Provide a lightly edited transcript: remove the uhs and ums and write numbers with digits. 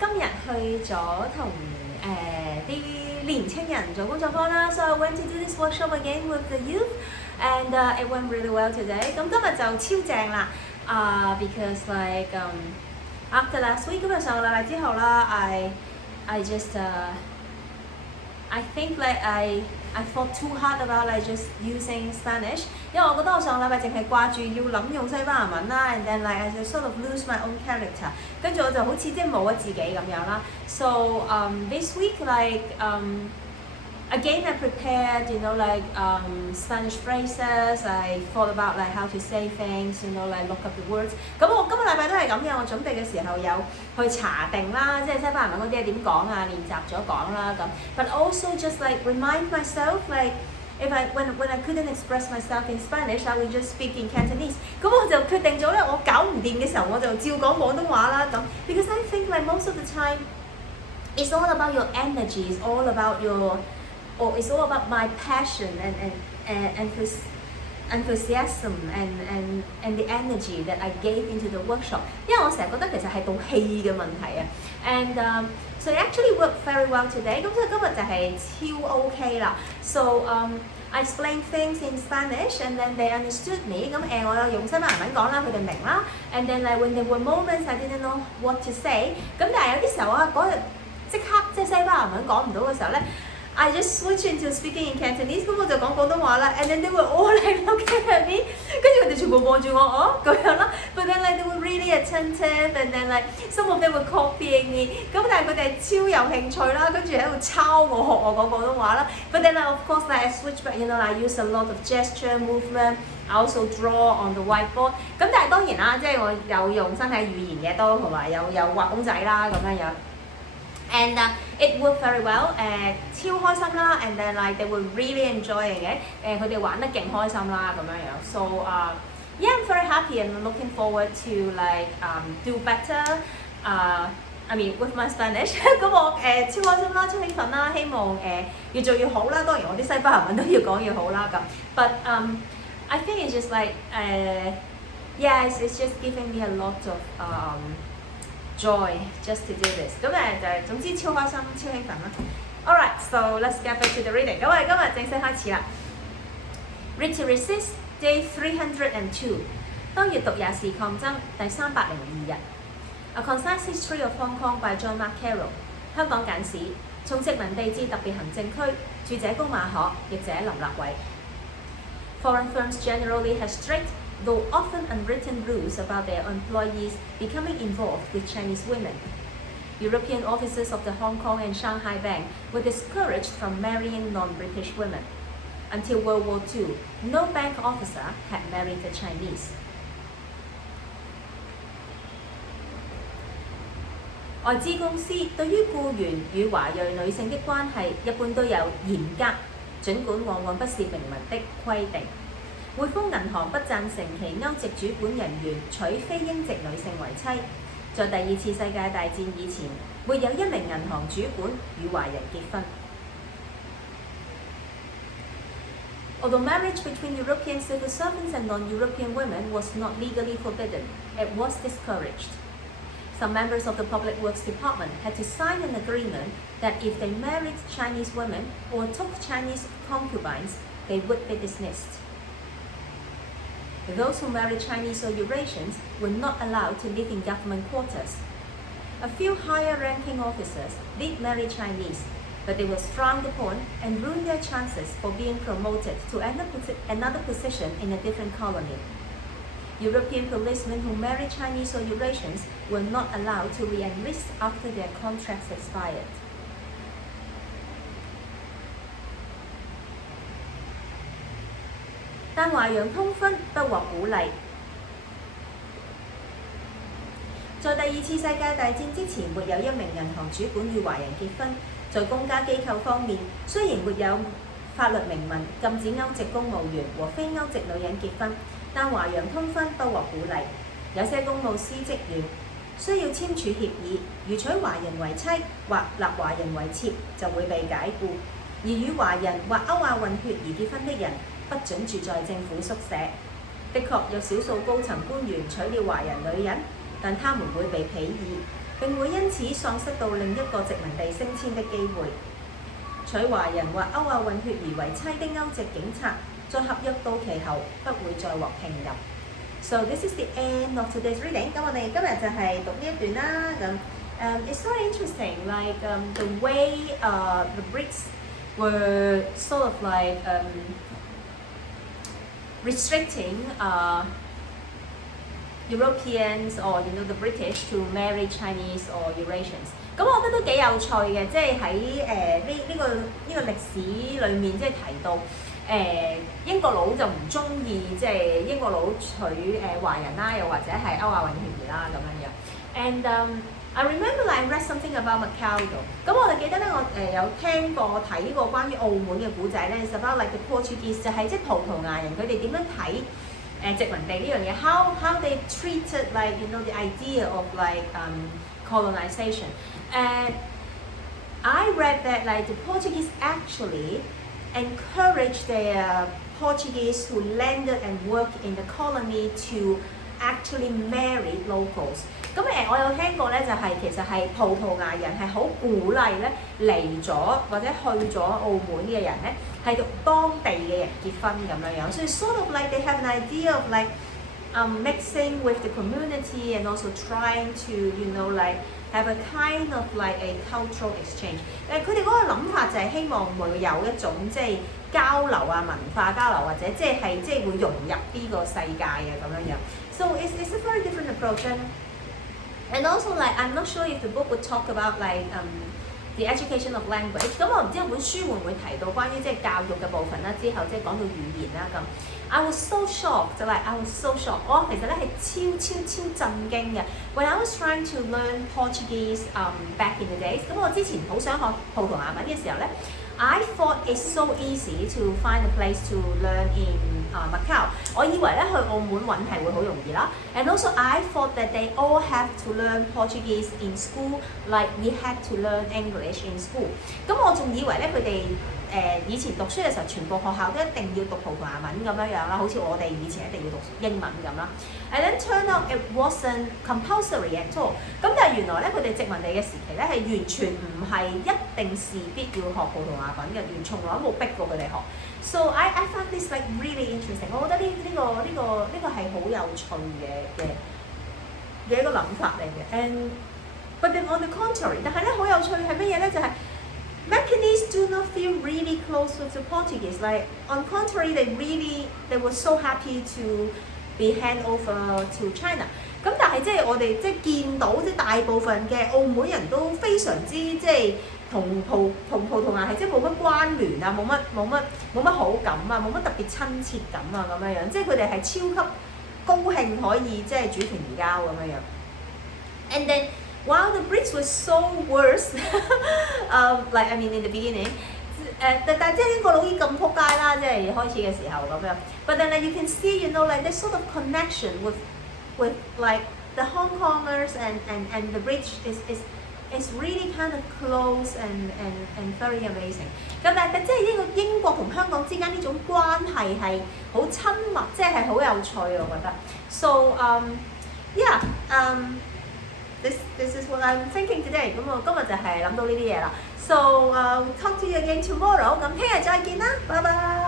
今日去咗同啲年青人做工作坊啦 ，so I went to do this workshop again with the youth, and it went really well today. 咁今日就超正啦，because like after last week 咁上個禮拜之後啦 I just I think like I thought too hard about like just using Spanish， 因為我覺得我上個禮拜淨係掛住要諗用西班牙文啦 ，and then like I just sort of lose my own character， 跟住我就好似即係冇咗自己咁樣啦。So this week like again I prepared like Spanish phrases. I thought about like how to say things, like look up the words. 咁我今個禮拜都係咁嘅，我準備嘅時候有去查定啦，即係西班牙文嗰啲係點講啊，練習咗講啦咁。But also just like remind myself like if when I couldn't express myself in Spanish, I would just speak in Cantonese. 咁我就決定咗咧，我搞唔掂嘅時候我就照講廣東話啦咁。Because I think like most of the time, it's all about your energy. It's all about your...Or it's all about my passion and enthusiasm and the energy that I gave into the workshop. 因為我成日覺得其實係道氣嘅問題啊。And so it actually worked very well today. 咁所以今日就係超 OK 啦。So I explained things in Spanish and then they understood me. 咁我有用西班牙文講啦，佢哋明啦。And then like when there were moments I didn't know what to say. 咁但係有啲時候啊，嗰日即刻即係西班牙文講唔到嘅時候咧。I just switched into speaking in Cantonese， 咁我就講廣東話啦。And then they were all like looking at me， 跟住佢哋全部望住我咁樣啦。But then like they were really attentive and then like some of them were copying me。咁但係佢哋超有興趣啦，跟住喺度抄我學我講廣東話啦。But then like, of course like I switched back， I use a lot of gesture movement。I also draw on the whiteboard。咁但係當然啦，即係我有用身體語言嘅都同埋有畫公仔啦咁樣樣。And it worked very well， 超開心啦 ，and then like they were really enjoying it， 佢哋玩得勁開心啦咁樣樣。So yeah, I'm very happy and looking forward to like do better. I mean with my Spanish 咁我超開心啦，超興奮啦，希望越做越好啦。當然我啲西班牙文都要講越好啦咁。But I think it's just like yeah, it's just giving me a lot of joy just to do this。 咁就總之超開心、超興奮啦。Alright, so let's get back to the reading。咁我哋今日正式開始啦。Read to Resist, Day 302。當閱讀也是抗爭，第302日。A Concise History of Hong Kong by John Mark Carroll。香港簡史，從殖民地至特別行政區，著者高馬可，譯者林立偉。Foreign firms generally have strict,though often unwritten rules about their employees becoming involved with Chinese women. European officers of the Hong Kong and Shanghai Bank were discouraged from marrying non-British women. Until World War II, no bank officer had married a Chinese. 外資公司對於僱員與華裔女性的關係一般都有嚴格，儘管往往不是明文的規定。匯豐銀行不贊成其歐籍主管人員娶非英籍女性為妻。在第2次世界大戰以前，沒有一名銀行主管與華人結婚。Although marriage between European civil servants and non-European women was not legally forbidden, it was discouraged. Some members of the Public Works Department had to sign an agreement that if they married Chinese women or took Chinese concubines, they would be dismissed.Those who married Chinese or Eurasians were not allowed to live in government quarters. A few higher-ranking officers did marry Chinese, but they were frowned upon and ruined their chances for being promoted to another position in a different colony. European policemen who married Chinese or Eurasians were not allowed to re-enlist after their contracts expired.但華洋通婚不獲鼓勵。在第2次世界大戰之前，沒有一名銀行主管與華人結婚。在公家機構方面，雖然沒有法律明文禁止歐籍公務員和非歐籍女人結婚，但華洋通婚不獲鼓勵。有些公務司職員需要簽署協議，如娶華人為妻或立華人為妾，就會被解僱；而與華人或歐亞混血兒結婚的人，不准住在政府宿舍。的確有少數高層官員娶了華人女人，但他們會被鄙夷。並會因此喪失到另一個殖民地升遷的機會。娶華人或歐亞混血兒為妻的歐籍警察，在合約到期後不會再獲聘任。So this is the end of today's reading. 咁我哋今日就係讀呢一段啦。It's so interesting, like the way the Brits were sort of like restricting Europeans or the British to marry Chinese or Eurasians。咁我覺得都幾有趣嘅，即係喺呢個歷史裏面，即係提到英國佬就唔中意即係英國佬娶華人啦，又或者係歐亞混血兒啦咁樣樣。And I remember I read something about Macau 度。咁我哋記得咧，我有聽過睇過關於澳門嘅古仔咧 ，it's about like the Portuguese 就係即係葡萄牙人佢哋點樣睇殖民地呢樣嘢 ，how they treated like the idea of like colonization. And I read that like the Portuguese actually encouraged their Portuguese who landed and worked in the colony to actually marry locals。咁我有聽過咧，就係其實係葡萄牙人係好鼓勵咧嚟咗或者去咗澳門嘅人咧，係同當地嘅人結婚咁樣樣。So it's sort of like they have an idea of like mixing with the community and also trying to like have a kind of like a cultural exchange。佢哋嗰個諗法就係希望會有一種即係交流啊、文化交流，或者即係會融入呢個世界嘅咁樣樣。So it's a very different approach. And also like I'm not sure if the book would talk about like the education of language。咁我唔知本書會唔會提到關於即係教育嘅部分啦，之後即係講到語言啦咁。I was so shocked， 就係 I was so shocked。我其實咧係超震驚嘅。When I was trying to learn Portuguese back in the days， 咁我之前好想學葡萄牙文嘅時候咧 ，I thought it's so easy to find a place to learn in Macau。我以為咧去澳門揾係會好容易啦。And also I thought that they all have to learn Portuguese in school like we had to learn English in school。咁我仲以為咧佢哋以前讀書嘅時候，全部學校都一定要讀葡萄牙文咁樣樣啦，好似我哋以前一定要讀英文咁啦。And then turn out it wasn't compulsory at all。咁但係原來咧，佢哋殖民地嘅時期咧係完全唔係一定事必要學葡萄牙文嘅，從來冇逼過佢哋學。So I found this like really interesting。我覺得呢個係好有趣嘅一個諗法嚟嘅。And but then on the contrary， 但係咧好有趣係乜嘢咧？就係Macanese do not feel really close with the Portuguese. Like on contrary, they were so happy to be hand over to China. 咁但係即係我哋即係見到即係大部分嘅澳門人都非常之即係同葡萄牙係即係冇乜關聯啊，冇乜好感啊，冇乜特別親切感啊咁樣樣，即係佢哋係超級高興可以即係主權移交咁樣樣。And then。While the Brits were so worse, like I mean in the beginning， 但即係英國佬已經咁撲街啦，即係開始嘅時候咁樣。But then like you can see, like this sort of connection with like the Hong Kongers and the British is really kind of close and very amazing。咁但即係呢個英國同香港之間呢種關係係好親密，即係好有趣我覺得。So yeah。This is what I'm thinking today。咁我今日就係諗到呢啲嘢啦。So talk to you again tomorrow。咁聽日再見啦，拜拜。